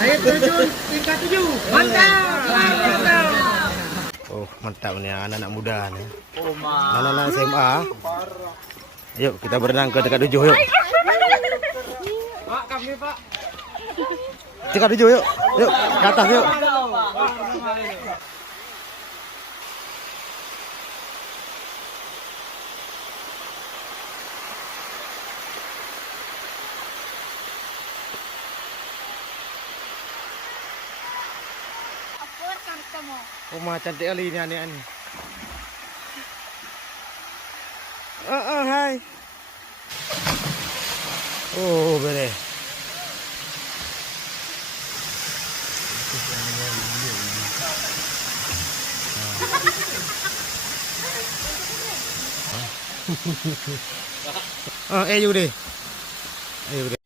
Ayo terjun tingkat 7. Mantap. Oh, mantap nih anak-anak muda nih. Anak-anak SMA. Yuk, kita berenang ke tingkat 7 yuk. Pak, kami Pak. Tingkat 7 yuk. Yuk, ke atas yuk. Oh, cantik kali ini anak ini. Hai. Oh, boleh. You deh. Ayo deh.